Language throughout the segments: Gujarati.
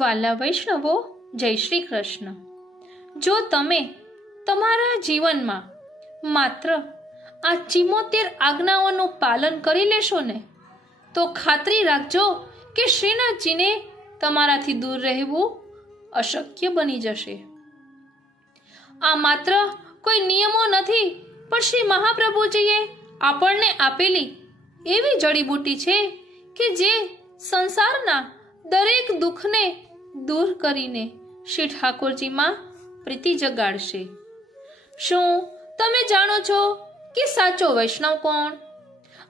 વાલા વૈષ્ણવો, જય શ્રી કૃષ્ણ. જો તમે તમારા જીવનમાં માત્ર આ 74 આજ્ઞાઓનું પાલન કરી લેશો ને, તો ખાતરી રાખજો કે શ્રીનાથજીને તમારાથી દૂર રહેવું અશક્ય બની જશે. આ માત્ર કોઈ નિયમો નથી, પણ શ્રી મહાપ્રભુજીએ આપણને આપેલી એવી જડીબુટી છે કે જે સંસારના દરેક દુઃખને દૂર કરીને શ્રી ઠાકોરજીમાં પ્રીતિ જગાડશે. શું તમે જાણો છો કે સાચો વૈષ્ણવ કોણ?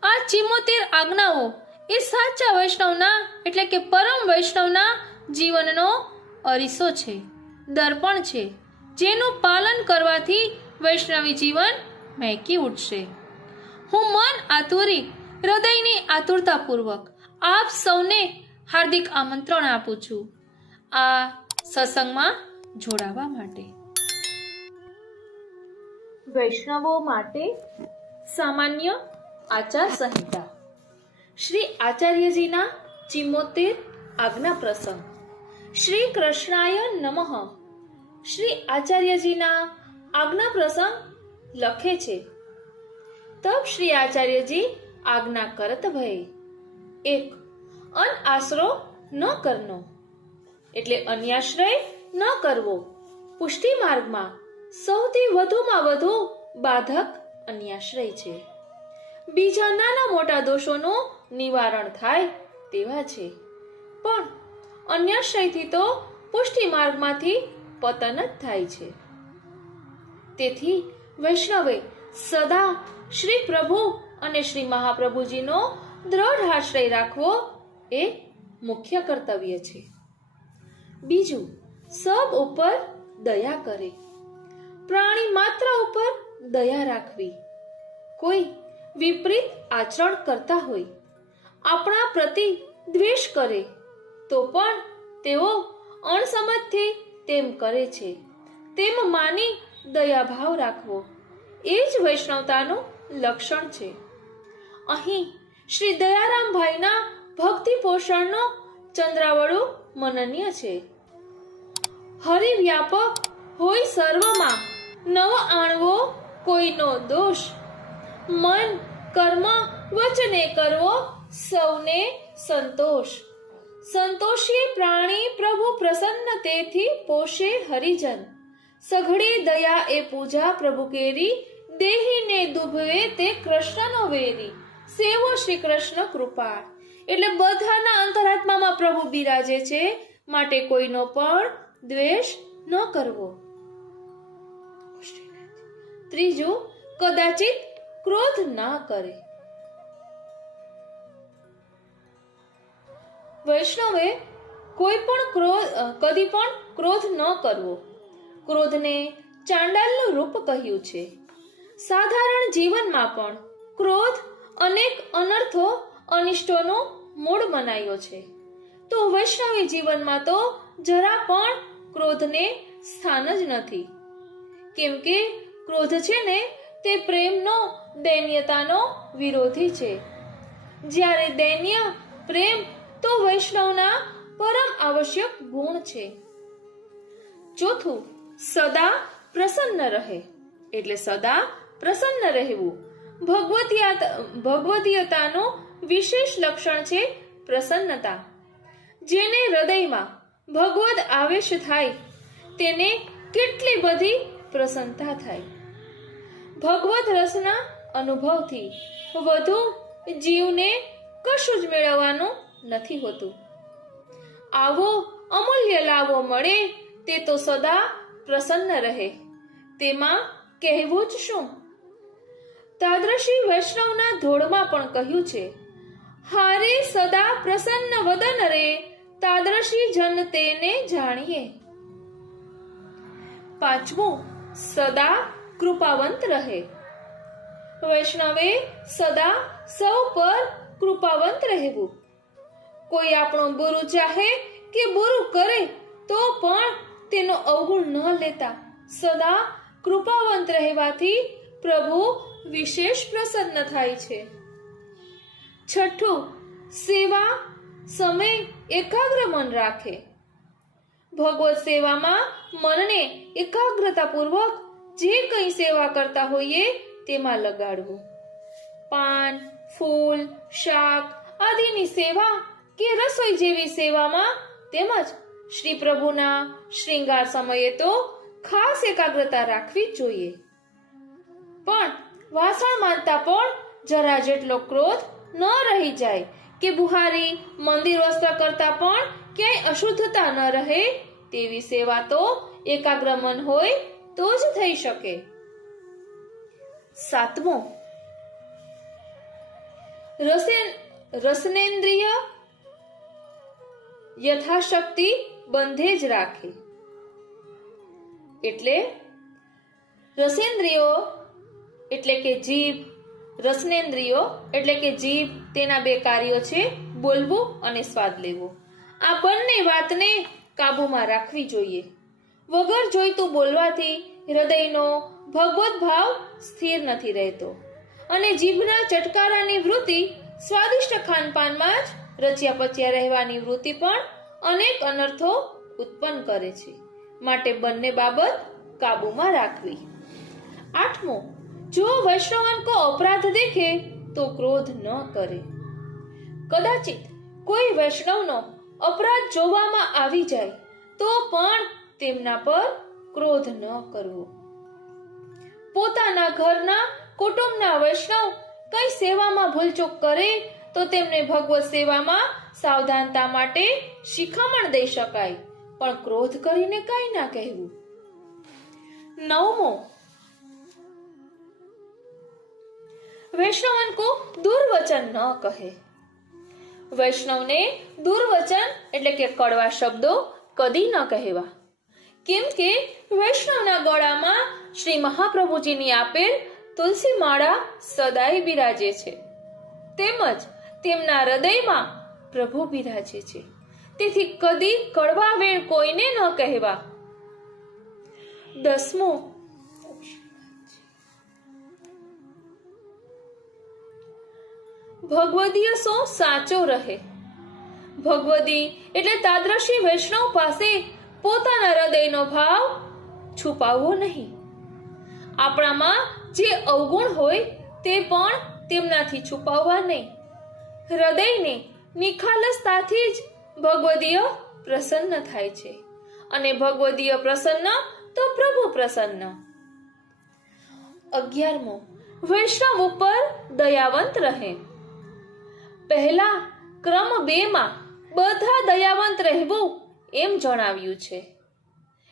આ 74 આજ્ઞાઓ એ સાચા વૈષ્ણવના એટલે કે પરમ વૈષ્ણવના જીવનનો અરીસો છે, દર્પણ છે, જેનું પાલન કરવાથી વૈષ્ણવી જીવન મહેકી ઉઠશે. હું મન આતુરી હૃદયની આતુરતાપૂર્વક આપ સૌને હાર્દિક આમંત્રણ આપું છું આ સત્સંગમાં જોડાવા માટે. વૈષ્ણવો માટે સામાન્ય આચાર સંહિતા. શ્રી આચાર્યજીના 74 આજ્ઞા પ્રસંગ. શ્રી કૃષ્ણાય નમઃ. શ્રી આચાર્યજીના આજ્ઞા પ્રસંગ લખે છે, તબ શ્રી આચાર્યજી આજ્ઞા કરત ભય. 1. અન આશરો ન કરનો એટલે અન્યાશ્રય ન કરવો. પુષ્ટિ માર્ગમાં સૌથી વધુમાં વધુ બાધક અન્યાશ્રય છે. બીજા નાના મોટા દોષોનું નિવારણ થાય તેવા છે, પણ અન્યાશ્રયથી તો પુષ્ટિ માર્ગમાંથી પતન જ થાય છે. તેથી વૈષ્ણવે સદા શ્રી પ્રભુ અને શ્રી મહાપ્રભુજીનો દ્રઢ આશ્રય રાખવો એ મુખ્ય કર્તવ્ય છે. બીજું, સબ ઉપર દયા કરે. પ્રાણી માત્ર ઉપર દયા રાખવી. કોઈ વિપરીત આચરણ કરતા હોય, આપણા પ્રતિ દ્વેષ કરે, તો પણ તેઓ અણસમજથી તેમ કરે છે તેમ માની દયાભાવ રાખવો એ જ વૈષ્ણવતાનું લક્ષણ છે. અહીં શ્રી દયારામભાઈના ભક્તિ પોષણનો ચંદ્રાવળો મનનીય છે. હરિવ્યાપક હોય સર્વમાં, નવ આણવો કોઈનો દોષ. મન કર્મ વચને કરવો સૌને સંતોષ. સંતોષી પ્રાણી પ્રભુ પ્રસન્ન તેથી પોષે હરિજન. સઘળી દયા એ પૂજા પ્રભુ કેરી. દેહીને દુભવે તે કૃષ્ણનો વેરી. સેવો શ્રી કૃષ્ણ કૃપાળ. એટલે બધાના અંતરાત્મામાં પ્રભુ બિરાજે છે, માટે કોઈનો પણ દ્વેષ ન કરવો. ત્રીજું, કદાચિત ક્રોધ ના કરે. વૈષ્ણવે કોઈ પણ કદી પણ ક્રોધ ન કરવો. ક્રોધને ચાંડાલનું રૂપ કહ્યું છે. સાધારણ જીવનમાં પણ ક્રોધ અનેક અનર્થો અનિષ્ટોનો મૂળ મનાયો છે, તો વૈષ્ણવી જીવનમાં તો જરા પણ ક્રોધને સ્થાન જ નથી. કેમ કે ક્રોધ છે ને તે પ્રેમનો દૈન્યતાનો વિરોધી છે. જ્યારે દૈન્ય પ્રેમ તો વૈષ્ણવના પરમ આવશ્યક ગુણ છે. ચોથું, સદા પ્રસન્ન રહે એટલે સદા પ્રસન્ન રહેવું. ભગવદીયતાનું વિશેષ લક્ષણ છે પ્રસન્નતા. જેને હૃદયમાં ભગવદ આવેશ થાય તેને કેટલી બધી પ્રસન્નતા થાય. ભગવદ રસના અનુભવથી વધુ જીવને કશું જ મેળવવાનું નથી હોતું. આવો અમૂલ્ય લાભો મળે તે તો સદા પ્રસન્ન રહે, તેમાં કહેવું જ શું. તાદ્રશી વૈષ્ણવના ધોળમાં પણ કહ્યું છે, હારે સદા પ્રસન્ન વદન રે. તાદ્રશી જન તેને જાણીએ. પાંચમું, સદા કૃપાવંત રહે. વૈષ્ણવે સદા સૌ પર કૃપાવંત રહેવું. કોઈ આપણું બુરું ચાહે કે બુરું કરે તો પણ તેનો અવગુણ ન લેતા સદા કૃપાવંત રહેવાથી પ્રભુ વિશેષ પ્રસન્ન થાય છે. છઠ્ઠું, સેવા સમય એકાગ્ર મન રાખે. ભગવત સેવામાં મનને એકાગ્રતાપૂર્વક જે કંઈ સેવા કરતા હોઈએ તેમાં લગાડવું. પાન, ફૂલ, શાક આદિની સેવા કે રસોઈ જેવી સેવામાં તેમજ શ્રી પ્રભુના શ્રૃંગાર સમયે તો ખાસ એકાગ્રતા રાખવી જોઈએ. પણ વાસણ માંજતા પણ જરા જેટલો ક્રોધ ન રહી જાય કે બુહારી મંદિર વસ્ત્ર કરતા પણ ક્યાંય અશુદ્ધતા ન રહે તેવી સેવા તો એકાગ્ર મન હોય તો જ થઈ શકે. 7મો, રસનેન્દ્રિય યથાશક્તિ બંધે જ રાખે. એટલે રસેન્દ્રિયો એટલે કે જીભ, રસનેન્દ્રિયો એટલે કે જીભ, તેના બે કાર્યો છે બોલવું અને સ્વાદ લેવો. આ બંને વાતને કાબુમાં રાખવી જોઈએ. વગર જોઈતું બોલવાથી હૃદયનો ભગવત ભાવ સ્થિર નથી રહેતો અને જીભના ચટકારાની વૃત્તિ સ્વાદિષ્ટ ખાનપાનમાં જ રચ્યા પચ્યા રહેવાની વૃત્તિ પણ અનેક અનર્થો ઉત્પન્ન કરે છે. માટે બંને બાબત કાબુમાં રાખવી. 8મો, જો વૈષ્ણવન કો અપરાધ દેખે તો ક્રોધ ન કરે. કદાચિત કોઈ વૈષ્ણવનો અપરાધ જોવામાં આવી જાય તો પણ તેમના પર ક્રોધ ન કરવો. પોતાના ઘરના કુટુંબના વૈષ્ણવ કઈ સેવામાં ભૂલચૂક કરે તો તેમને ભગવત સેવામાં સાવધાનતા માટે શિખામણ દઈ શકાય, પણ ક્રોધ કરીને કઈ ના કહેવું. 9મો, વૈષ્ણવન કો દુર્વચન ન કહે. વૈષ્ણવને દુર્વચન એટલે કે કડવા શબ્દો કદી ન કહેવા. કેમ કે વૈષ્ણવના ગળામાં શ્રી મહાપ્રભુજીની આપેલ તુલસી માળા સદાય બિરાજે છે, તેમજ તેમના હૃદયમાં પ્રભુ બિરાજે છે. તેથી કદી કડવા વેણ કોઈને ન કહેવા. 10મો, ભગવદીય સો સાચો રહે. ભગવદી એટલે તાદ્રશી વૈષ્ણવ પાસે પોતાના હૃદયનો ભાવ છુપાવવો નહીં. આપણામાં જે અવગુણ હોય તે પણ તેમનાથી છુપાવવા નહીં. હૃદયને નિખાલસતાથી જ ભગવદીય પ્રસન્ન થાય છે અને ભગવદીય પ્રસન્ન તો પ્રભુ પ્રસન્ન. 11મો, વૈષ્ણવ ઉપર દયાવંત રહે. પહેલા ક્રમ 2માં બધા દયાવંત રહેવું એમ જણાવ્યું છે,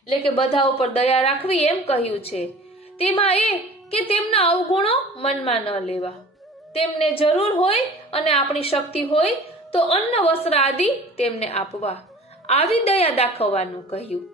એટલે કે બધા ઉપર દયા રાખવી એમ કહ્યું છે. તેમાં એ કે તેમના અવગુણો મનમાં ન લેવા. તેમને જરૂર હોય અને આપણી શક્તિ હોય તો અન્ન વસ્ત્ર આદિ તેમને આપવા, આવી દયા દાખવવાનું કહ્યું.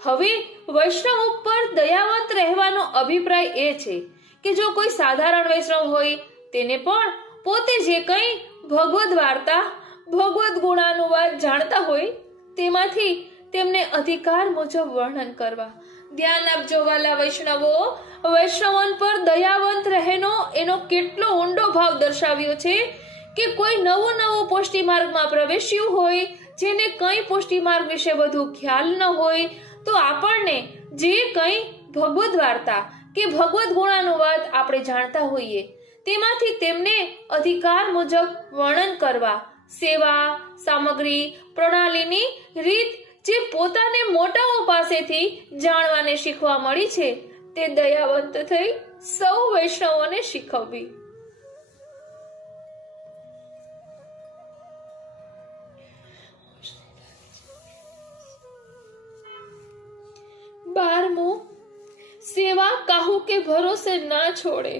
હવે વૈષ્ણવ ઉપર દયાવંત રહેવાનો અભિપ્રાય એ છે કે જો કોઈ સાધારણ વૈષ્ણવ હોય તેને પણ પોતે જે કંઈ ભગવદ વાર્તા, ભગવદ ગુણાનુવાદ જાણતા હોય તેમાંથી તેમને અધિકાર મુજબ વર્ણન કરવા. ધ્યાન આપજો વાલા વૈષ્ણવો, વૈષ્ણવન પર દયાવંત રહેનો એનો કેટલો ઊંડો ભાવ દર્શાવ્યો છે કે કોઈ નવું પુષ્ટિ માર્ગમાં પ્રવેશ્યું હોય, જેને કંઈ પુષ્ટિ માર્ગ વિશે બધું ખ્યાલ ન હોય, તો આપણને જે કંઈ ભગવદ વાર્તા કે ભગવદ ગુણાનુવાદ આપણે જાણતા હોઈએ તેમાંથી તેમને અધિકાર મુજબ વર્ણન કરવા. સેવા સામગ્રી પ્રણાલીની રીત જે પોતાને મોટાઓ પાસેથી જાણવાને શીખવા મળી છે તે દયાવંત થઈ સૌ વૈષ્ણવોને શીખવવી. બારમું, સેવા કાહુ કે ભરોસે ના છોડે.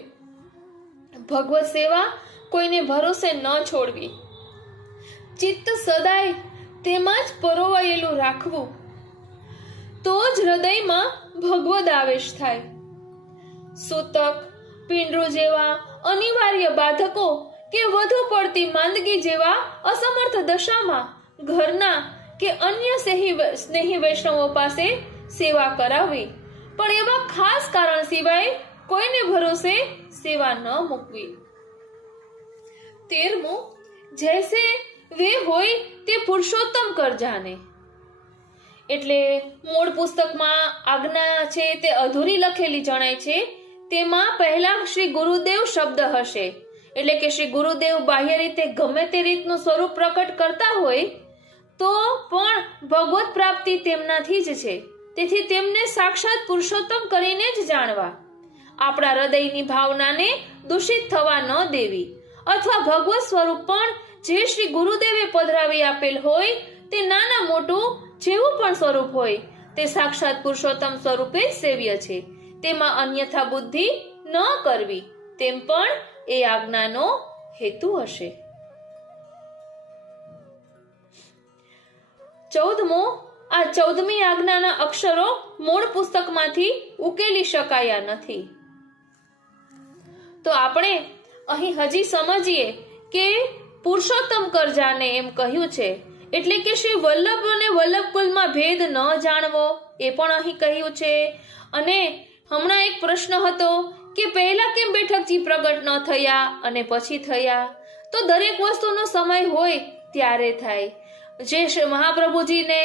ભગવત સેવા કોઈને ભરોસે ન છોડવી. ચિત્ત સદાય તેમાં જ પરોવાયેલું રાખવું, તો જ હૃદયમાં ભગવદ આવેશ થાય. સૂતક, પિંડુ જેવા અનિવાર્ય બાધકો કે વધુ પડતી માંદગી જેવા અસમર્થ દશામાં ઘરના કે અન્ય સ્નેહી વૈષ્ણવો પાસે સેવા કરાવવી, પણ એવા ખાસ કારણ સિવાય કોઈને ભરોસે સેવા ન મૂકવી. 13મું, જૈસે વે હોય તે પુરુષોત્તમ કર જાને. એટલે મૂળ પુસ્તકમાં આજ્ઞા છે તે અધૂરી લખેલી જણાય છે. તેમાં પહેલા શ્રી ગુરુદેવ શબ્દ હશે, એટલે કે શ્રી ગુરુદેવ બાહ્ય રીતે ગમે તે રીતનું સ્વરૂપ પ્રકટ કરતા હોય તો પણ ભગવત પ્રાપ્તિ તેમનાથી જ છે. તેથી તેમને સાક્ષાત પુરુષોત્તમ કરીને જ જાણવા, આપણા હૃદયની ભાવનાને દૂષિત થવા ન દેવી, અથવા ભગવત સ્વરૂપ પણ જે શ્રી ગુરુદેવે પધરાવી આપેલ હોય તે નાના મોટું જેવું પણ સ્વરૂપ હોય તે સાક્ષાત પુરુષોત્તમ સ્વરૂપે જ સેવ્ય છે. તેમાં અન્યથા બુદ્ધિ ન કરવી, તેમ પણ એ આજ્ઞાનો હેતુ હશે. 14મો, આ 14મી આજ્ઞાના અક્ષરો મૂળ પુસ્તકમાંથી ઉકેલી શકાયા નથી. તો આપણે અહીં હજી સમજીએ કે પુરુષોત્તમ કર જાને એમ કહ્યું છે, એટલે કે શ્રી વલ્લભ અને વલ્લભકુલમાં ભેદ ન જાણવો એ પણ અહીં કહ્યું છે. અને હમણાં એક પ્રશ્ન હતો કે પહેલા કેમ બેઠકજી પ્રગટ ન થયા અને પછી થયા? તો દરેક વસ્તુનો સમય હોય ત્યારે થાય. જે મહાપ્રભુજીને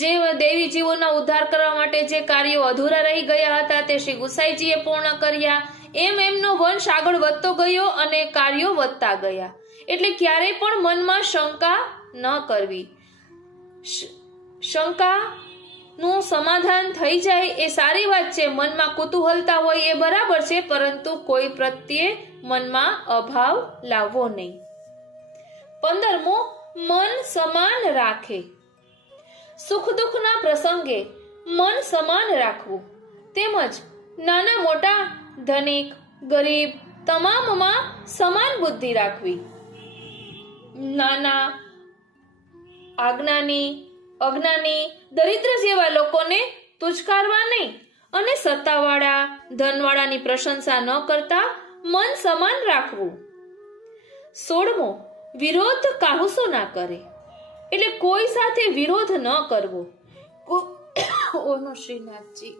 જે દેવી જીવોના ઉદ્ધાર કરવા માટે જે કાર્યો અધૂરા રહી ગયા હતા તે શ્રી ગુસાઈજીએ પૂર્ણ કર્યા. એમ એમનો વંશ આગળ વધતો ગયો અને કાર્યો વધતા ગયા. એટલે ક્યારેય પણ મનમાં શંકા ન કરવી. શંકા નું સમાધાન થઈ જાય એ સારી વાત છે. મનમાં કુતૂહલતા હોય એ બરાબર છે, પરંતુ કોઈ પ્રત્યે મનમાં અભાવ લાવવો નહીં. 15મો, મન સમાન રાખે. સુખ દુઃખના પ્રસંગે મન સમાન રાખવું, તેમજ નાના મોટા, ધનિક ગરીબ તમામમાં સમાન બુદ્ધિ રાખવી. નાના, આજ્ઞાની, અજ્ઞાની, દરિદ્ર જેવા લોકોને તુચકારવા નહીં અને સત્તાવાળા, ધનવાળાની પ્રશંસા ન કરતા મન સમાન રાખવું. 16મો, વિરોધ કાહુસો ના કરે, એટલે કોઈ સાથે વિરોધ ન કરવો. શ્રીનાથજી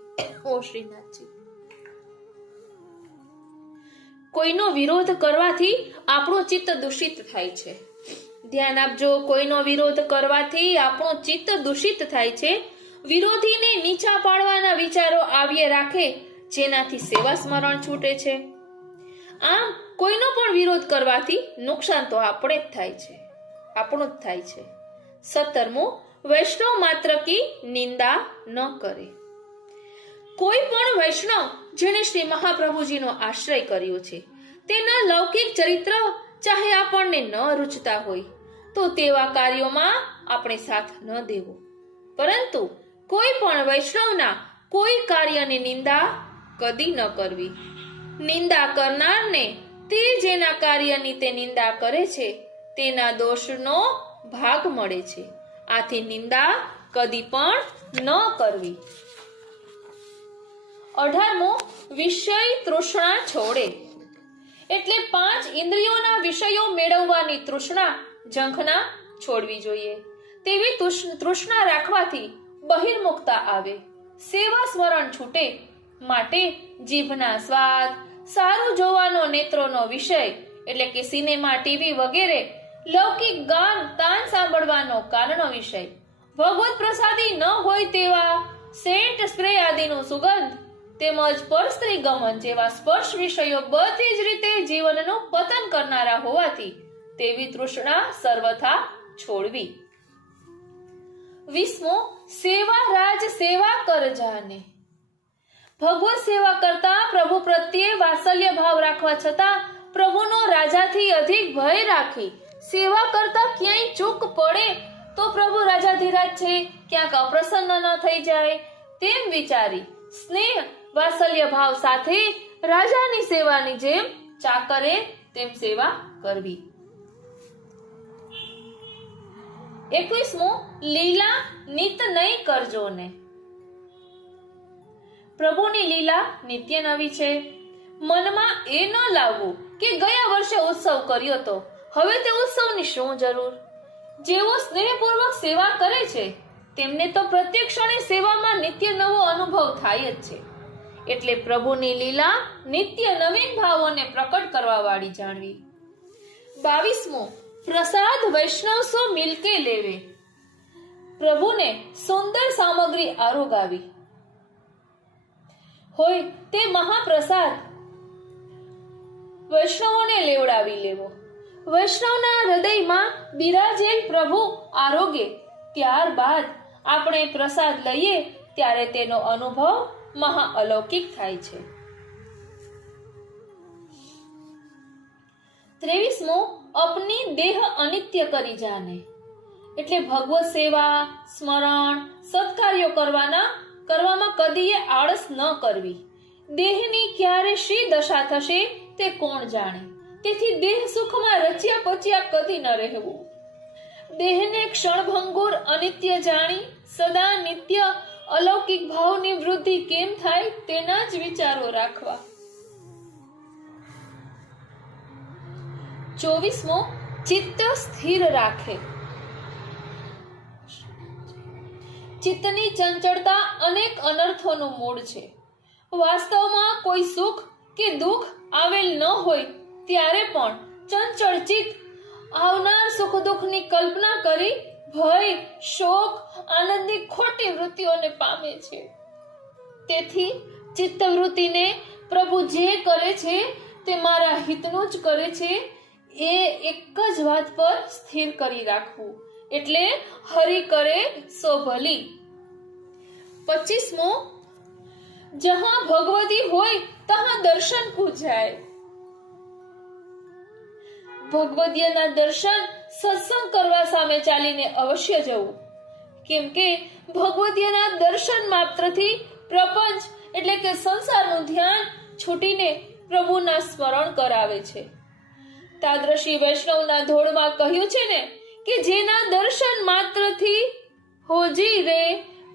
કોઈનો વિરોધ કરવાથી આપણું ચિત્ત દૂષિત થાય છે. ધ્યાન આપજો, કોઈનો વિરોધ કરવાથી આપણું ચિત્ત દૂષિત થાય છે. વિરોધીને નીચા પાડવાના વિચારો આવ્યે રાખે, જેનાથી સેવા સ્મરણ છૂટે છે. આમ કોઈનો પણ વિરોધ કરવાથી નુકસાન તો આપણે જ થાય છે, આપણું જ થાય છે. 17મો, વૈષ્ણવ માત્ર કી નિંદા ન કરે. કોઈ પણ વૈષ્ણવ જેણે શ્રી મહાપ્રભુજીનો આશ્રય કર્યો છે તેના લૌકિક ચરિત્ર ચાહે આપણને ન રૂચતા હોય તો તેવા કાર્યોમાં આપણે સાથ ન દેવો, પરંતુ કોઈ પણ વૈષ્ણવના કોઈ કાર્યની નિંદા કદી ન કરવી. નિંદા કરનારને તે જેના કાર્યની તે નિંદા કરે છે તેના દોષનો ભાગ મળે છે. આથી નિંદા કદી પણ ન કરવી. 18મો, વિષય તૃષ્ણા છોડે, એટલે 5 ઇન્દ્રિયોના વિષયો મેળવવાની તૃષ્ણા, ઝંખના છોડવી જોઈએ. તેવી તૃષ્ણા રાખવાથી બહિર્મુખતા આવે, સેવા સ્મરણ છૂટે. માટે જીભના સ્વાદ, સારું જોવાનો નેત્રોનો વિષય એટલે કે સિનેમા, ટીવી વગેરે, લૌકિક ગાન તાન સાંભળવાનો કાનનો વિષય, ભગવત પ્રસાદી ન હોય તેવા સેન્ટ સ્પ્રે આદિનો સુગંધ, તેમજ પરસ્ત્રી ગમન જેવા સ્પર્શ વિષયો બધી જ રીતે જીવનનું પતન કરનારા હોવાથી તેવી તૃષ્ણા સર્વથા છોડવી. 20મો, સેવા રાજ સેવા કર જાને. ભગવત સેવા કરતા પ્રભુ પ્રત્યે વાત્સલ્ય ભાવ રાખવા છતાં પ્રભુનો રાજાથી અધિક ભય રાખી સેવા કરતા ક્યાંય ચૂક પડે તો પ્રભુ રાજાધિરાજ છે, ક્યાંક અપ્રસન્ન ન થઈ જાય તેમ વિચારી સ્નેહ વાત્સલ્ય ભાવ સાથે રાજાની સેવાની જેમ ચાકરે તેમ સેવા કરવી. 21મો, લીલા નિત નહીં કરજો ને. પ્રભુની લીલા નિત્ય નવી છે. મનમાં એ ન લાવવું કે ગયા વર્ષે ઉત્સવ કર્યો તો હવે તે ઉત્સવની શું જરૂર. જેઓ સ્નેહપૂર્વક સેવા કરે છે તેમને તો પ્રત્યેક ક્ષણે સેવામાં નિત્ય નવો અનુભવ થાય જ છે. એટલે પ્રભુની લીલા નિત્ય નવીન ભાવોને પ્રકટ કરવા વાળી જાણવી. 22મો, પ્રસાદ વૈષ્ણવ સો મિલકે લેવે. પ્રભુને સુંદર સામગ્રી આરોગાવી હોય તે મહાપ્રસાદ વૈષ્ણવોને લેવડાવી લેવો. વૈષ્ણવના હૃદયમાં બિરાજેલ પ્રભુ આરોગે ત્યારબાદ આપણે પ્રસાદ લઈએ ત્યારે તેનો અનુભવ મહા અલૌકિક થાય છે. 23મો અપની દેહ અનિત્ય કરી જાને, એટલે ભગવત સેવા, સ્મરણ, સત્કાર્યો કરવામાં કદીએ આળસ ન કરવી. દેહની ક્યારે શી દશા થશે તે કોણ જાણે, તેથી દેહ સુખમાં રચ્યા પચ્યા કદી ન રહેવું. દેહને ક્ષણભંગુર અનિત્ય જાણી સદા નિત્ય અલૌકિક ભાવની વૃદ્ધિ કેમ થાય તેના જ વિચારો રાખવા. 24મો ચિત્ત સ્થિર રાખે. ચિત્તની ચંચળતા અનેક અનર્થોનું મૂળ છે. વાસ્તવમાં કોઈ સુખ કે દુઃખ આવેલ ન હોય ત્યારે પણ ચંચળ ચિત્ત આવનાર સુખ દુઃખની કલ્પના કરી ભય, શોક, આનંદની ખોટી વૃત્તિઓને પામે છે. તેથી ચિત્તવૃત્તિને પ્રભુ જે કરે છે તે મારા હિતનું જ કરે છે એ એક જ વાત પર સ્થિર કરી રાખવું, એટલે હરિ કરે સો ભલી. 25મો જહાં ભગવતી હોય તહાં દર્શન કો જાય. ભગવદીયના દર્શન સત્સંગ કરવા સામે ચાલીને અવશ્ય જવું, કેમ કે ભગવદીયના દર્શન માત્રથી પ્રપંચ એટલે કે સંસારનું ધ્યાન છૂટીને પ્રભુના સ્મરણ કરાવે છે. તાદ્રશી વૈષ્ણવના ધોળમાં કહ્યું છે ને કે જેના દર્શન માત્રથી હોજી રે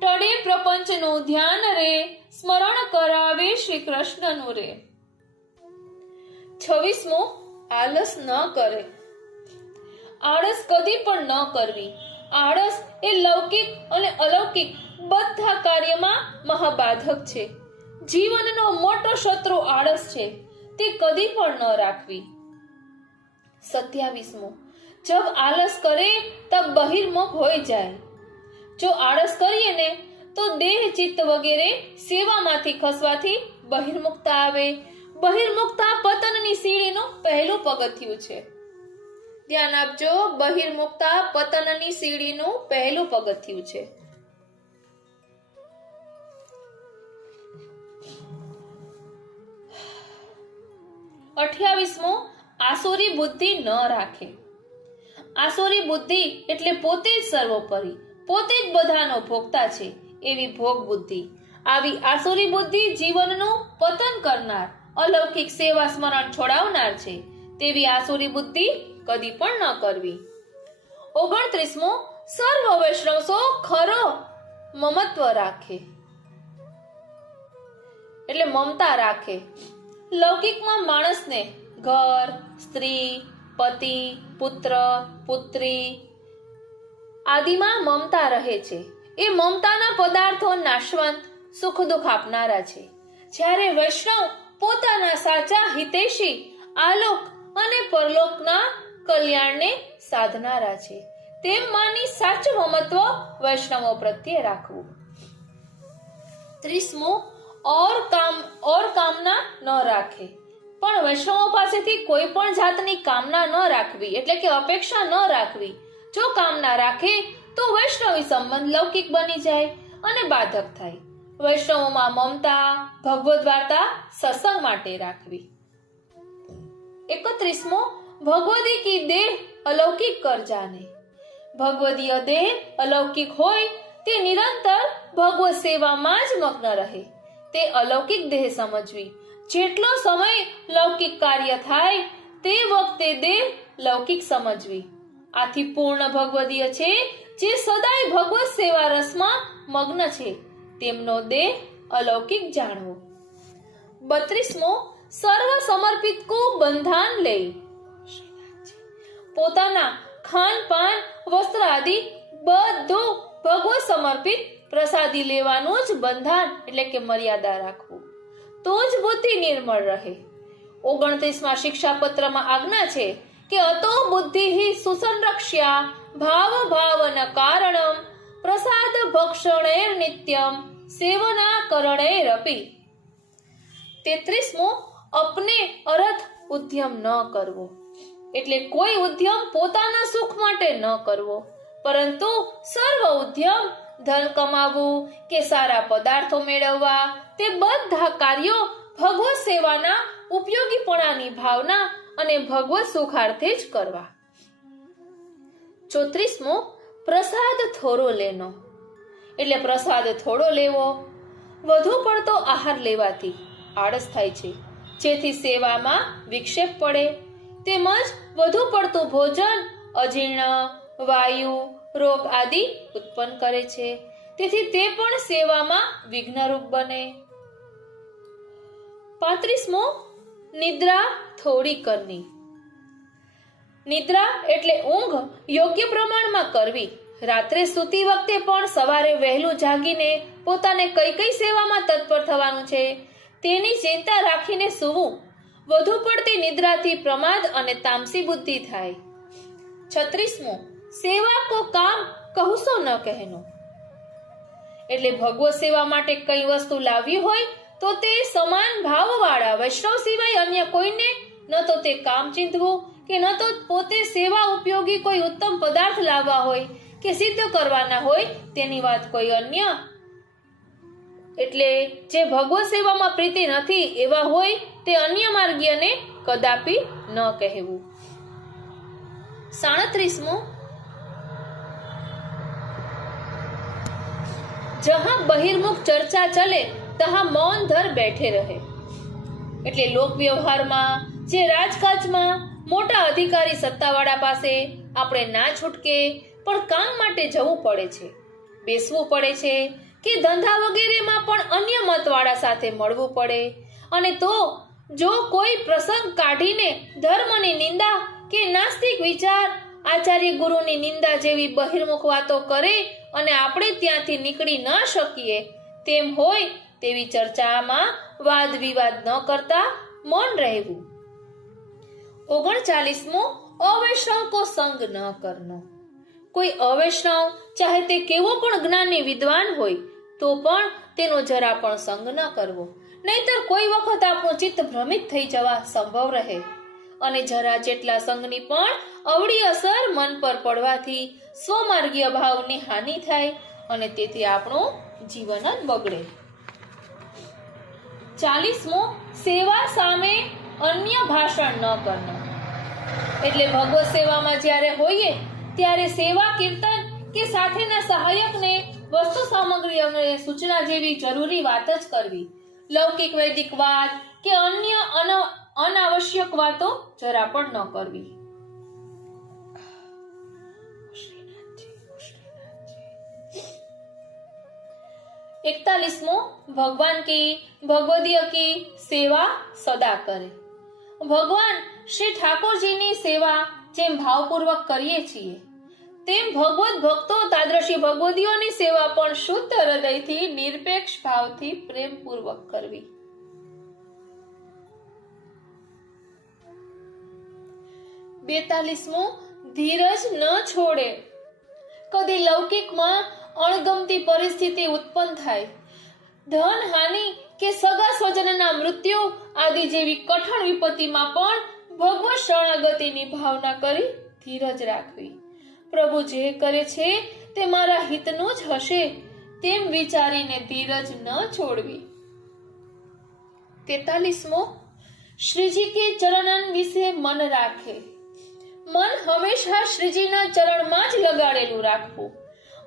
ટળે પ્રપંચનું ધ્યાન રે, સ્મરણ કરાવે શ્રી કૃષ્ણનું રે. 26મો આળસ ન કરે. આળસ કદી પણ ન કરવી. આળસ એ લૌકિક અને અલૌકિક બધા કાર્યમાં મહાબાધક છે. જીવનનો મોટો શત્રુ આળસ છે, તે કદી પણ ન રાખવી. 27મો જબ આલસ કરે તબ બહિર્મુખ હોય જાય. જો આળસ કરીએ ને તો દેહ ચિત્ત વગેરે સેવામાંથી ખસવાથી બહિર્મુખતા આવે. બહિર્મુખતા પતનની સીડીનું પહેલું પગથિયું છે. ધ્યાન આપજો, બહિર્મુખતા પતનની સીડીનું પહેલું પગથિયું છે. 28મો આસુરી બુદ્ધિ ન રાખે. આસુરી બુદ્ધિ એટલે પોતે જ સર્વોપરી, પોતે જ બધાનો ભોગતા છે એવી ભોગ બુદ્ધિ. આવી આસુરી બુદ્ધિ જીવનનું પતન કરનાર, અલૌકિક સેવા સ્મરણ છોડાવનાર છે. તેવી આસુરી બુદ્ધિ કદી પણ ન કરવી. 29મો સર્વ વૈષ્ણવ સો ખરો મમત્વ રાખે, એટલે મમતા રાખે. લૌકિકમાં માણસને ઘર, સ્ત્રી, પતિ, પુત્ર, પુત્રી આદિમાં મમતા રહે છે. એ મમતાના પદાર્થો નાશવંત, સુખ દુઃખ આપનારા છે. જ્યારે વૈષ્ણવ પોતાના સાચા હિતૈષી આલોક અને પરલોકના કલ્યાણને સાધનારા છે તેમ માની સાચું મમત્વ વૈષ્ણવો પ્રત્યે રાખવું. 30મો ઓર કામના ન રાખે. પણ વૈષ્ણવો પાસેથી કોઈ પણ જાતની કામના ન રાખવી, એટલે કે અપેક્ષા ન રાખવી. જો કામના રાખે તો વૈષ્ણવી સંબંધ લૌકિક બની જાય અને બાધક થાય. વૈષ્ણવોમાં મમતા, ભગવદ વાર્તા, સત્સંગ માટે રાખવી. 31મો ભગવદી કી દેહ અલૌકિક કર જાને. ભગવદીય દેહ અલૌકિક હોય તે નિરંતર ભગવત સેવામાં જ મગ્ન રહે. તે અલૌકિક દેહ સમજવી. જેટલો સમય લૌકિક કાર્ય થાય તે વખતે દેહ લૌકિક સમજવી. આથી પૂર્ણ ભગવદીય છે જે સદાય ભગવત સેવા રસમાં મગ્ન છે તેમનો દેહ અલૌકિક જાણવો. 32મો સર્વ સમર્પિત કો બંધાન લે. પોતાના ખાનપાન, વસ્ત્ર આદિ બધું ભગવત સમર્પિત પ્રસાદી લેવાનું જ બંધાન એટલે કે મર્યાદા રાખવું, તો જ બુદ્ધિ નિર્મળ રહે. 29મા શિક્ષાપત્રમાં આજ્ઞા છે કે અતો બુદ્ધિ સુસંરક્ષ્યા ભાવ ભાવન કારણમ પ્રસાદ ભક્ષણેર નિત્યમ સેવના કરણેરપી. 33મો અપને અરથ ઉદ્યમ ન કરવો, એટલે કોઈ ઉદ્યમ પોતાના સુખ માટે ન કરવો, પરંતુ સર્વ ઉદ્યમ ધન કમાવવું કે સારા પદાર્થો મેળવવા તે બધા કાર્યો ભગવત સેવાના ઉપયોગીપણાની ભાવના અને ભગવત સુખાર્થે જ કરવા. 34મો પ્રસાદ થોડો લેનો, એટલે પ્રસાદ થોડો લેવો. વધુ પડતો આહાર લેવાથી આળસ થાય છે, જેથી સેવામાં વિક્ષેપ પડે. તેમજ વધુ પડતું ભોજન અજીર્ણ, વાયુ રોગ આદિ ઉત્પન્ન કરે છે, તેથી તે પણ સેવામાં વિઘ્નરૂપ બને. 35મો નિદ્રા થોડી કરની. નિદ્રા એટલે ઊંઘ યોગ્ય પ્રમાણમાં કરવી. રાત્રે સૂતી વખતે પણ સવારે વહેલું જાગીને પોતાને કઈ કઈ સેવામાં તત્પર થવાનું છે તેની ચિંતા રાખીને સૂવું. વધુ પડતી નિદ્રાથી પ્રમાદ અને તામસી બુદ્ધિ થાય. 36મો સેવા કો કામ કહુસો ન કહેનો, એટલે ભગવત સેવા માટે કઈ વસ્તુ લાવવી હોય તો તે સમાન ભાવવાળા વૈષ્ણવ સિવાય અન્ય કોઈને ન તો તે કામ ચિંતવું કે ન તો પોતે સેવા ઉપયોગી કોઈ ઉત્તમ પદાર્થ લાવવા હોય કે સિદ્ધ કરવાના હોય તેની વાત કોઈ અન્ય. એટલે જે ભગવત સેવામાં પ્રીતિ નથી એવા હોય તે અન્ય માર્ગીયને કદાપી ન કહેવું. 37મો જહાં બહિર્મુખ ચર્ચા ચલે તહાં મૌન ધર બેઠે રહે, એટલે લોક વ્યવહારમાં જે રાજકાજમાં મોટા અધિકારી સત્તાવાળા પાસે આપણે ના છૂટકે પણ કામ માટે જવું પડે છે, બેસવું પડે છે કે ધંધા વગેરેમાં પણ અન્ય મતવાળા સાથે મળવું પડે, અને તો જો કોઈ પ્રસંગ કાઢીને ધર્મની નિંદા કે નાસ્તિક વિચાર, આચાર્ય ગુરુની નિંદા જેવી બહિર્મુખ વાતો કરે અને આપણે ત્યાંથી નીકળી ન શકીએ તેમ હોય તેવી ચર્ચામાં વાદ વિવાદ ન કરતા મૌન રહેવું. 39મો અવૈષ્ણવ કો સંગ ન કરનો. કોઈ અવૈષ્ણવ ચાહે તે કેવો પણ જ્ઞાની વિદ્વાન હોય તો પણ તેનો જરા પણ સંગ ન કરવો, નહીતર કોઈ વખત આપણું ચિત્ત ભ્રમિત થઈ જવા સંભવ રહે, અને જરા જેટલા સંગની પણ અવળી અસર મન પર પડવાથી સ્વમાર્ગીય ભાવની હાનિ થાય અને તેથી આપણું જીવન જ બગડે. 40મો સેવા સામે અન્ય ભાષણ ન કરનો, એટલે ભગવત સેવામાં જ્યારે હોઈએ ત્યારે સેવા કીર્તન કે સાથેના સહાયકને વસ્તુ સામગ્રી અંગે સૂચના જેવી જરૂરી વાત જ કરવી. લૌકિક વૈદિક વાત કે અન્ય અનાવશ્યક વાતો જરા પણ ન કરવી. 41મો ભગવાન કી ભગવદીય કી સેવા સદા કરે. ભગવાન શ્રી ઠાકોરજીની સેવા જેમ ભાવપૂર્વક કરીએ છીએ તેમ ભગવત ભક્તો તાદ્રશી ભગવદીઓની સેવા પણ શુદ્ધ હૃદયથી નિરપેક્ષ ભાવથી પ્રેમપૂર્વક કરવી. 42મો ધીરજ ન છોડે. કદી લૌકિકમાં અણગમતી પરિસ્થિતિ ઉત્પન્ન થાય, ધન હાનિ કે સગા સ્વજનના મૃત્યુ આદિ જેવી કઠણ વિપત્તિમાં પણ ભગવત શરણાગતિની ભાવના કરી ધીરજ રાખવી. પ્રભુ જે કરે છે તે મારા હિતનું જ હશે તેમ વિચારીને ધીરજ ન છોડવી. 43મો શ્રીજી કે ચરણન વિશે મન રાખે. મન હંમેશા શ્રીજીના ચરણમાં જ લગાડેલું રાખવું.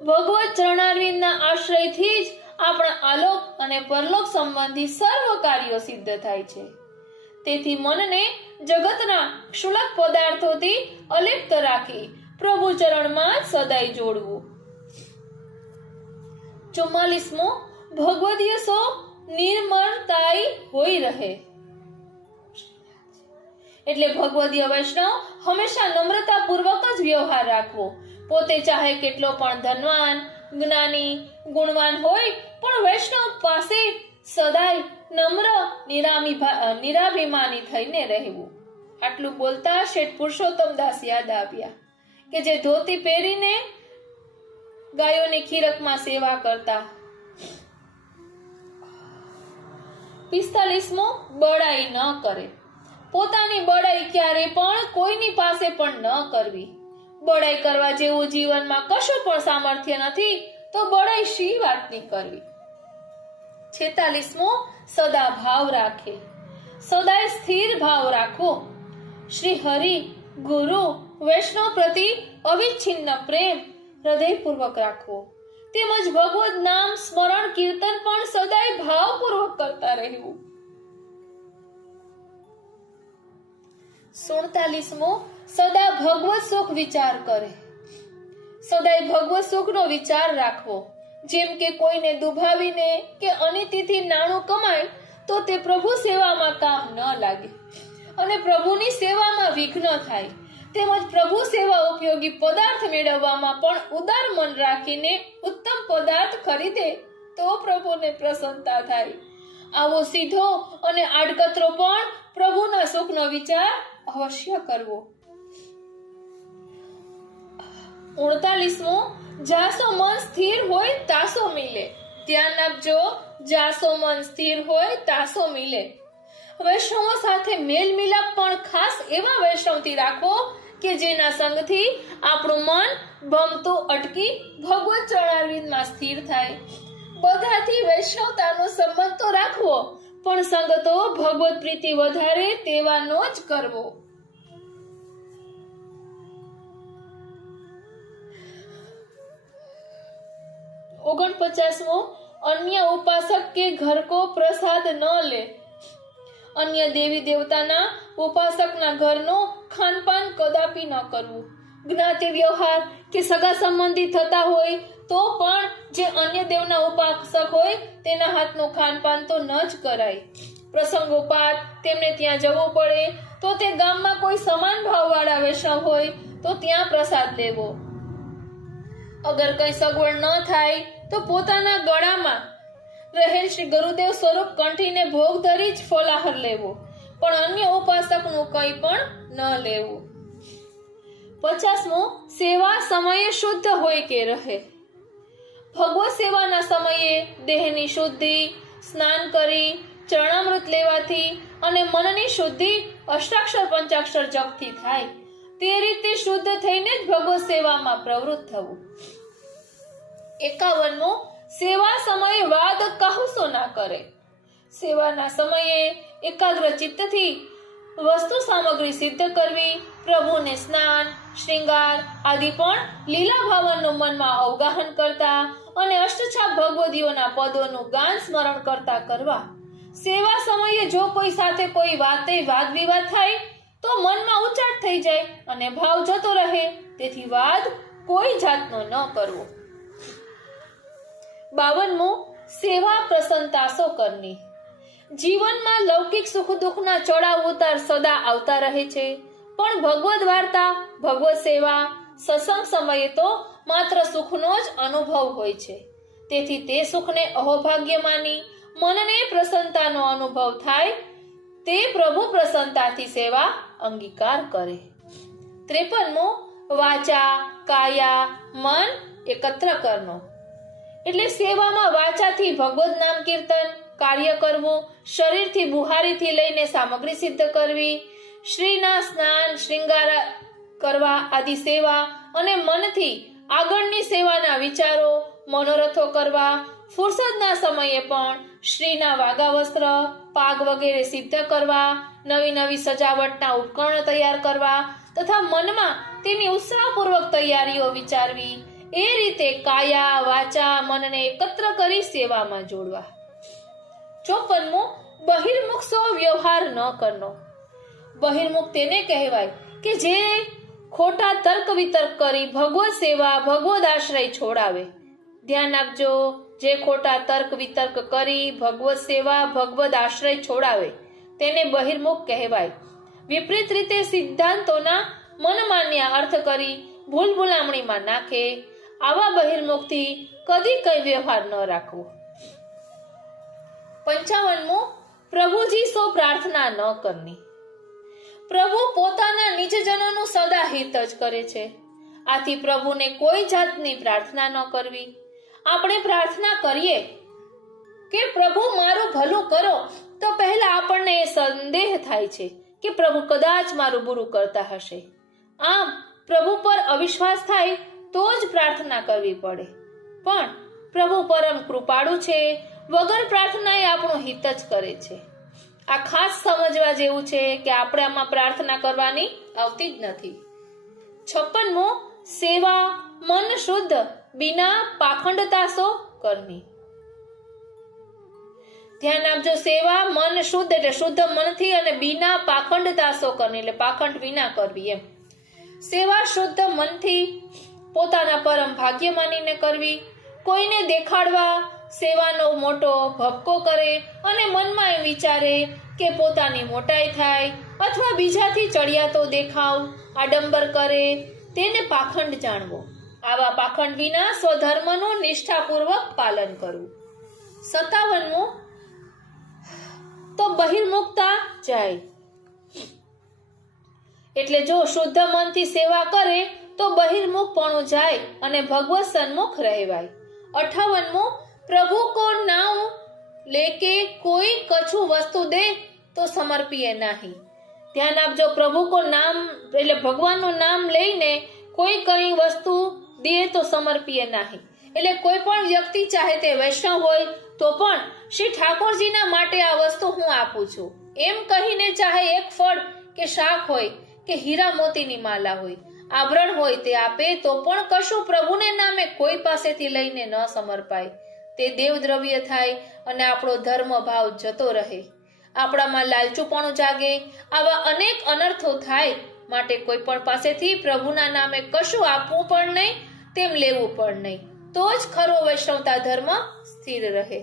ભગવત ચરણારવિંદના આશ્રયથી જ આપણા આલોક અને પરલોક સંબંધી સર્વ કાર્યો સિદ્ધ થાય છે. તેથી મનને જગતના ક્ષુલક પદાર્થોથી અલિપ્ત રાખી પ્રભુ ચરણમાં જ સદાય જોડવું. 44મો ભગવદીય સો નિર્મળતાઈ હોઈ રહે. એટલે ભગવદીય વૈષ્ણવ હંમેશા નમ્રતા પૂર્વક જ વ્યવહાર રાખવો. પોતે ચાહે કેટલો પણ ધનવાન, જ્ઞાની, ગુણવાન હોય પણ વૈષ્ણવ પાસે સદાય નમ્ર નિરાભિમાની થઈને રહેવું. આટલું બોલતા શેઠ પુરુષોત્તમ દાસ યાદ આવ્યા કે જે ધોતી પહેરીને ગાયોની ખીરકમાં સેવા કરતા. 45મો બડાઈ ન કરે. પોતાની બડાઈ ક્યારે પણ કોઈની પાસે પણ ન કરવી. બડાઈ કરવા જેવું જીવનમાં કશું પણ સામર્થ્ય નથી તો બડાઈ શી વાતની કરવી. 46મો સદા ભાવ રાખે. સદાય સ્થિર ભાવ રાખવો. શ્રી હરિ, ગુરુ, વૈષ્ણવ પ્રતિ અવિચ્છિન્ન પ્રેમ હૃદયપૂર્વક રાખવો. તેમજ ભગવદ નામ સ્મરણ કીર્તન પણ સદાય ભાવપૂર્વક કરતા રહેવું. 47મો સદા ભગવત સુખ વિચાર કરે. સદાય ભગવત સુખનો વિચાર રાખવો. જેમ કે કોઈને દુભાવીને કે અનિતિથી નાણું કમાય તો તે પ્રભુ સેવામાં કામ ન લાગે અને પ્રભુની સેવામાં વિઘ્ન થાય. તેમજ પ્રભુ સેવા ઉપયોગી પદાર્થ મેળવવામાં પણ ઉદાર મન રાખીને ઉત્તમ પદાર્થ ખરીદે તો પ્રભુને પ્રસન્નતા થાય. આવો સીધો અને આડકતરો પણ પ્રભુના સુખનો વિચાર અવશ્ય કરવો. 49મો જાસો મન સ્થિર હોય તાસો મિલે. ધ્યાન આપજો, જાસો મન સ્થિર હોય તાસો મિલે. વૈષ્ણવો સાથે મેલ મિલાપ પણ ખાસ એવા વૈષ્ણવથી રાખો કે જેના સંગથી આપણું મન ભમતું અટકી ભગવત ચરણારવિંદમાં સ્થિર થાય. બધાથી વૈષ્ણવતાનો સંબંધ તો રાખવો પણ સંગ તો ભગવત પ્રીતિ વધારે તેવાનો જ કરવો. 49મો અન્ય ઉપાસક કે ઘર કો પ્રસાદ ન લે. અન્ય દેવી દેવતાના ઉપાસકના ઘરનો ખાનપાન કદાપી ન કરવું. જ્ઞાતિ વ્યવહાર કે સગા સંબંધી થતા હોય તો પણ જે અન્ય દેવના ઉપાસક હોય તેના હાથનું ખાનપાન તો ન જ કરાય. પ્રસંગોપાત તેમને ત્યાં જવું પડે તો તે ગામમાં કોઈ સમાન ભાવવાળા વૈષ્ણવ હોય તો ત્યાં પ્રસાદ લેવો. અગર કઈ સગવડ ન થાય તો પોતાના ગળામાં રહેલ શ્રી ગુરુદેવ સ્વરૂપ કંઠીને ભોગ ધરી જ ફલાહાર લેવો પણ અન્ય ઉપાસકનું કંઈ પણ ન લેવું. 50મો સેવા સમયે શુદ્ધ હોય કે રહે. ભગવત સેવાના સમયે દેહની શુદ્ધિ, સ્નાન કરી ચરણામૃત લેવાથી અને મનની શુદ્ધિ અષ્ટાક્ષર પંચાક્ષર જપથી થાય. તે રીતે શુદ્ધ થઈને જ ભગવત સેવામાં પ્રવૃત્ત થવું. 51મો સેવા સમયે વાદ કಹುસો ના કરે. સેવાના સમયે એકાગ્ર ચિત્તથી વસ્તુ સામગ્રી સિદ્ધ કરવી, પ્રભુને સ્નાન, શ્રૃંગાર આદિ પણ લીલા ભાવનનું મનમાં અવગાહન કરતા અને અષ્ટછાપ ભગવદીઓના પદોનું ગાન સ્મરણ કરતા કરવા. સેવા સમયે જો કોઈ સાથે કોઈ વાતે વાદ વિવાદ થાય તો મનમાં ઉચાટ થઈ જાય અને ભાવ જતો રહે. તેથી વાદ કોઈ જાતનો ન કરવો. 52મો સેવા પ્રસન્નતાસો કરની. જીવનમાં લૌકિક સુખ દુઃખના ચડાવ ઉતાર સદા આવતા રહે છે પણ ભગવદ વાર્તા, ભગવત સેવા, સત્સંગ સમયે તો માત્ર સુખનો જ અનુભવ હોય છે. તેથી તે સુખને અહોભાગ્ય માની મનને પ્રસન્નતાનો અનુભવ થાય તે પ્રભુ પ્રસન્નતાથી સેવા અંગીકાર કરે. 53મો વાચા, કાયા, મન એકત્ર કરનો. એટલે સેવામાં વાચાથી ભગવદ નામ કીર્તન, કાર્ય કરવું, શરીરથી બુહારીથી લઈને સામગ્રી સિદ્ધ કરવી, શ્રીના સ્નાન, શ્રૃંગાર કરવા આદિ સેવા અને મનથી આગળની સેવાના વિચારો, મનોરથો કરવા, ફુરસદના સમયે પણ શ્રીના વાગા વસ્ત્ર, પાગ વગેરે સિદ્ધ કરવા, નવી નવી સજાવટના ઉપકરણ તૈયાર કરવા તથા મનમાં તેની ઉત્સાહપૂર્વક તૈયારીઓ વિચારવી. એ રીતે કાયા, વાચા, મનને એકત્ર કરી સેવામાં જોડવા. 54મો બહિર્મુખ સો વ્યવહાર ન કરનો. બહિર્મુખ તેને કહેવાય કે જે ખોટા તર્ક વિતર્ક કરી ભગવત સેવા, ભગવદ આશ્રય છોડાવે. ધ્યાન આપજો, જે ખોટા તર્ક વિતર્ક કરી ભગવત સેવા, ભગવદ આશ્રય છોડાવે તેને બહિર્મુખ કહેવાય. વિપરીત રીતે સિદ્ધાંતોના મનમાન્ય અર્થ કરી ભૂલ ભૂલામણીમાં નાખે આવા બહિર્મુખથી કદી કઈ વ્યવહાર ન રાખવો. 55મો પ્રભુજી સો પ્રાર્થના ન કરની. પ્રભુ પોતાના નિજજનોનું સદા હિત જ કરે છે. આથી પ્રભુને કોઈ જાતની પ્રાર્થના ન કરવી. આપણે પ્રાર્થના કરીએ કે પ્રભુ મારું ભલું કરો તો પહેલા આપણને એ સંદેહ થાય છે કે પ્રભુ કદાચ મારું બુરું કરતા હશે. આમ પ્રભુ પર અવિશ્વાસ થાય તો જ પ્રાર્થના કરવી પડે. પણ પ્રભુ પરમ કૃપાળુ છે, વગર પ્રાર્થનાએ આપણું હિત જ કરે છે. આ ખાસ સમજવા જેવું છે કે આપણે આમાં પ્રાર્થના કરવાની આવતી જ નથી. 56મો, સેવા મન શુદ્ધ બિના પાખંડતા સો કરની. ધ્યાન આપજો, સેવા મન શુદ્ધ એટલે શુદ્ધ મનથી અને બિના પાખંડતા સો કરની એટલે પાખંડ વિના કરવી એમ. સેવા શુદ્ધ મનથી પોતાના પરમ ભાગ્ય માનીને કરવી. કોઈને દેખાડવા સેવાનો મોટો ભપકો કરે અને મનમાં એમ વિચારે કે પોતાની મોટાઈ થાય અથવા બીજાથી ચડિયાતો દેખાવ આડંબર કરે, તેને પાખંડ જાણવો. આવા પાખંડ વિના સ્વધર્મનું નિષ્ઠાપૂર્વક પાલન કરવું. 57મો, તો બહિર્મુખતા જાય એટલે જો શુદ્ધ મનથી સેવા કરે તો બહિર્મુખપણું જાય અને ભગવત સન્મુખ રહેવાય. 58મો, પ્રભુ કો નામ લેકે કોઈ કછું વસ્તુ દે તો સમર્પીએ નહીં. ધ્યાન આપજો, પ્રભુ કો નામ એટલે ભગવાનનું નામ લઈને કોઈ કઈ વસ્તુ દે તો સમર્પીએ નહીં. એટલે કોઈ પણ વ્યક્તિ ચાહે તે વૈષ્ણવ હોય તો પણ શ્રી ઠાકોરજીના માટે આ વસ્તુ હું આપું છું એમ કહીને, ચાહે એક ફળ કે શાક હોય કે હીરા મોતીની માલા હોય, આભરણ હોય તે આપે તો પણ કશું પ્રભુને નામે કોઈ પાસેથી લઈને ન સમર્પાય. તે દેવદ્રવ્ય થાય અને આપણો ધર્મ ભાવ જતો રહે, આપણામાં લાલચુપણું જાગે. આવા અનેક અનર્થો થાય. માટે કોઈ પણ પાસેથી પ્રભુના નામે કશું આપવું પણ નહીં, તેમ લેવું પણ નહીં, તો જ ખરો વૈષ્ણવતા ધર્મ સ્થિર રહે.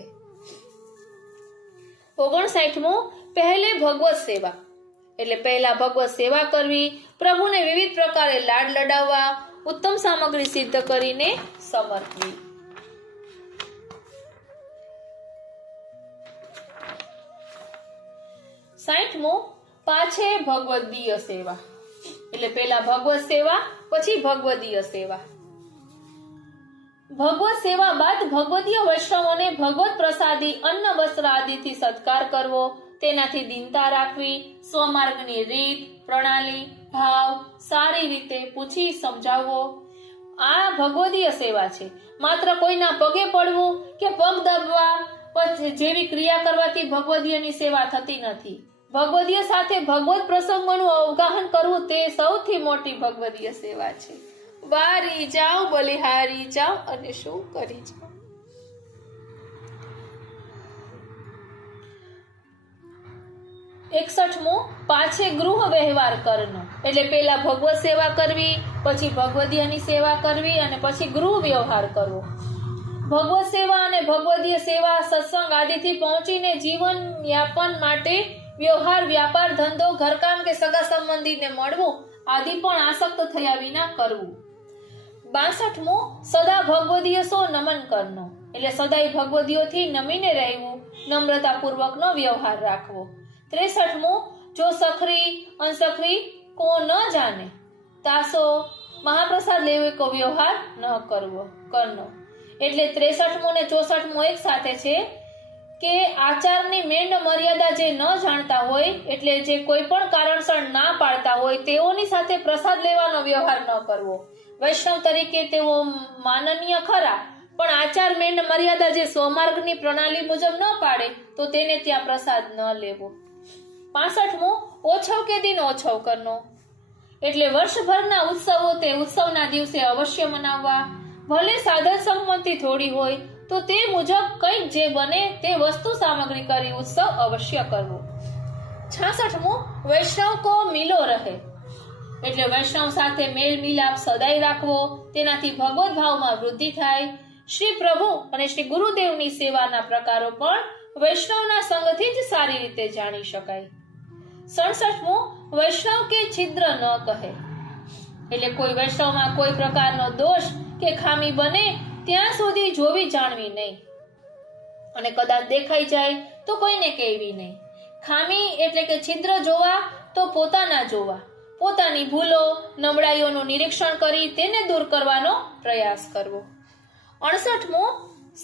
59મો, પહેલે ભગવત સેવા એટલે પહેલા ભગવત સેવા કરવી. પ્રભુને વિવિધ પ્રકારે લાડ લડાવવા, ઉત્તમ સામગ્રી સિદ્ધ કરીને સમર્પવી. 60મો, પાછે ભગવદીય સેવા એટલે પહેલા ભગવત સેવા પછી ભગવદીય સેવા. ભગવત સેવા બાદ ભગવદીય વૈષ્ણવોને ભગવત પ્રસાદી અન્ન વસ્ત્ર આદિથી સત્કાર કરવો, તેનાથી દીનતા રાખવી, સ્વમાર્ગની રીત પ્રણાલી ભાવ સારી રીતે પૂછી સમજાવવો. આ ભગવદીય સેવા છે. માત્ર કોઈના પગે પડવું કે પગ દબવા પછી જેવી ક્રિયા કરવાથી ભગવદીયની સેવા થતી નથી. ભગવદીય સાથે ભગવત પ્રસંગોનું અવગાહન કરવું તે સૌથી મોટી ભગવદીય સેવા છે. વારી જાઓ બલિહારી જાઓ અને શું કરી જાઓ. 61મો, પાછે ગૃહ વ્યવહાર કરનો એટલે પહેલા ભગવત સેવા કરવી, પછી ભગવદીયની સેવા કરવી અને પછી ગૃહ વ્યવહાર કરવો. ભગવત સેવા અને ભગવદીય સેવા સત્સંગ આદિથી પહોંચીને જીવન યાપન માટે વ્યવહાર વ્યાપાર ધંધો ઘરકામ કે સગા સંબંધીને મળવું આદિ પણ આસક્ત થયા વિના કરવું. 62મો, સદા ભગવદીય સો નમન કરનો એટલે સદાય ભગવદીયોથી નમીને રહેવું, નમ્રતાપૂર્વકનો વ્યવહાર રાખવો. 63મો, જો સખરી અનસખરી કો ન જાને તાસો મહાપ્રસાદ લેવે કો વ્યવહાર ન કરવો કરનો એટલે 63મો ને 64મો એક સાથે છે કે આચારની મેંડ મર્યાદા જે ન જાણતા હોય એટલે જે કોઈ પણ કારણસર ના પાડતા હોય તેઓની સાથે પ્રસાદ લેવાનો વ્યવહાર ન કરવો. વૈષ્ણવ તરીકે તેઓ માનનીય ખરા, પણ આચાર મેંડ મર્યાદા જે સ્વમાર્ગની પ્રણાલી મુજબ ન પાડે તો તેને ત્યાં પ્રસાદ ન લેવો. 65મો, ઓછવ કે દિન ઓછવ કરનો એટલે વર્ષભરના ઉત્સવો તે ઉત્સવના દિવસે અવશ્ય મનાવવા. ભલે સાધન સંપત્તિ થોડી હોય તો તે મુજબ કંઈક જે બને તે વસ્તુ સામગ્રી કરી ઉત્સવ અવશ્ય કરવો. 66મો, વૈષ્ણવ કો મિલો રહે એટલે વૈષ્ણવ સાથે મેલ મિલાપ સદાય રાખવો, તેનાથી ભગવત ભાવમાં વૃદ્ધિ થાય. શ્રી પ્રભુ અને શ્રી ગુરુદેવની સેવાના પ્રકારો પણ વૈષ્ણવના સંગથી જ સારી રીતે જાણી શકાય. 67મો, વૈષ્ણવ કે છિદ્ર ન કહે એટલે કોઈ વૈષ્ણવમાં કોઈ પ્રકારનો દોષ કે ખામી બને ત્યાં સુધી જોવી જાણવી નહીં, અને કદાચ દેખાઈ જાય તો કોઈને કહેવી નહીં. ખામી એટલે કે છિદ્ર જોવા તો પોતાના જોવા, પોતાની ભૂલો નબળાઈઓનું નિરીક્ષણ કરી તેને દૂર કરવાનો પ્રયાસ કરવો. 68મો,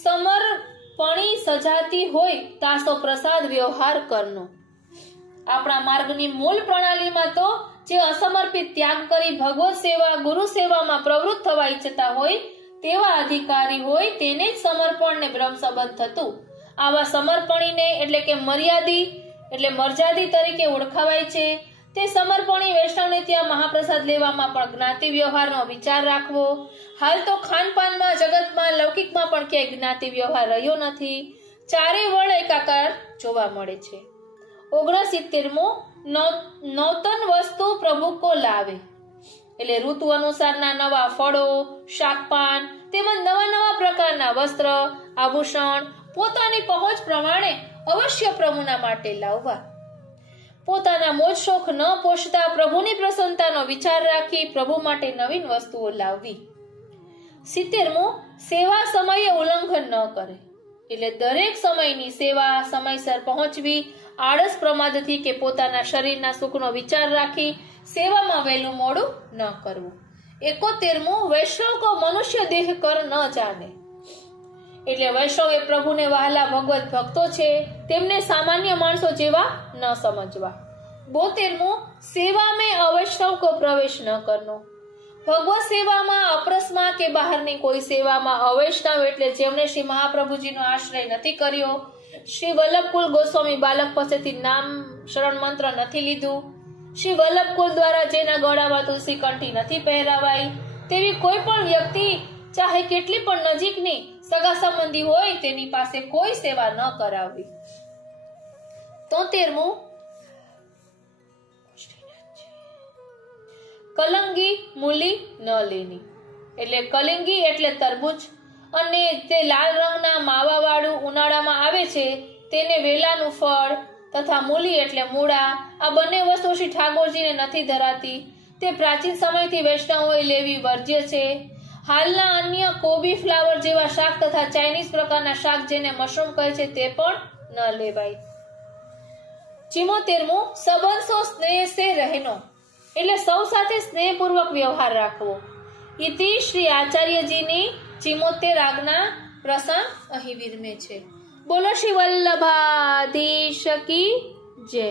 સમર્પણી સજાતી હોય તાસો પ્રસાદ વ્યવહાર કરનો. આપણા માર્ગની મૂળ પ્રણાલીમાં તો જે અસમર્પિત ત્યાગ કરી ભગવત સેવા ગુરુ સેવામાં પ્રવૃત્ત થવા ઈચ્છતા હોય તેવા અધિકારી હોય તેને જ સમર્પણ ને બ્રહ્મ સંબંધ થતું. આવા સમર્પણીને એટલે કે મર્યાદી તરીકે ઓળખાવાય છે. તે સમર્પણી વૈષ્ણવને ત્યાં મહાપ્રસાદ લેવામાં પણ જ્ઞાતિ વ્યવહારનો વિચાર રાખવો. હાલ તો ખાનપાનમાં જગતમાં લૌકિકમાં પણ ક્યાંય જ્ઞાતિ વ્યવહાર રહ્યો નથી. ચારે વળ એકાકાર જોવા મળે છે. 69મો, નૂતન વસ્તુ પ્રભુ કો લાવે. એટલે ઋતુ અનુસારના નવા ફળો શાકપાન તેમજ નવા પ્રકારના વસ્ત્ર આભૂષણ પોતાની પહોંચ પ્રમાણે અવશ્ય પ્રભુના માટે લાવવા. પોતાના મોજ શોખ ન પોષતા પ્રભુની પ્રસન્નતાનો વિચાર રાખી પ્રભુ માટે નવીન વસ્તુઓ લાવવી. 70મો, સેવા સમયે ઉલ્લંઘન ન કરે. એટલે દરેક સમયની સેવા સમયસર પહોંચવી. આળસ પ્રમાદથી કે પોતાના શરીરના સુખનો વિચાર રાખી સેવામાં વહેલું મોડું ન કરવું. 71મો, વૈષ્ણવ કો મનુષ્ય દેહ કર ન જાને. એટલે વૈષ્ણવ એ પ્રભુને વહાલા ભગવત ભક્તો છે, તેમને સામાન્ય માણસો જેવા ન સમજવા. 72મો, સેવા મેં અવૈષ્ણવ કો પ્રવેશ ન કરનો. ભગવત સેવામાં અપરસમાં કે બહારની કોઈ સેવામાં અવૈષ્ણવ એટલે જેમણે શ્રી મહાપ્રભુજીનો આશ્રય નથી કર્યો, શ્રી વલ્લભકુલ ગોસ્વામી બાલક પાસેથી નામ શરણ મંત્ર નથી લીધું, શ્રી વલ્લભકુલ દ્વારા જેના ગળામાં તુલસી કંઠી નથી પહેરાવાઈ, તેવી કોઈ પણ વ્યક્તિ ચાહે કેટલી પણ નજીકની સગા સંબંધી હોય તેની પાસે કોઈ સેવા ન કરાવવી. 73મો, કલંગી મૂલી ન લેની. એટલે કલિંગી એટલે તરબૂચ અને તે લાલ રંગના માવા વાળું ઉનાળામાં આવે છે તેને વેલાનું ફળ તથા મૂલી એટલે મૂળા, આ બંને વસ્તુ શ્રી ઠાકોરજીને નથી ધરાતી. તે પ્રાચીન સમયથી વૈષ્ણવોએ લેવી વર્જ્ય છે. હાલના અન્ય કોબી ફ્લાવર જેવા શાક તથા ચાઇનીઝ પ્રકારના શાક જેને મશરૂમ કહે છે તે પણ ન લેવાય. 74મો, સંબંધો સ્નેહ સે રહેનો. એટલે સૌ સાથે સ્નેહપૂર્વક વ્યવહાર રાખવો. ઇતિ શ્રી આચાર્યજીની 74 આજ્ઞા પ્રસંગ અહીં વિરમે છે. બોલો શ્રી વલ્લભાધીશ કી જય.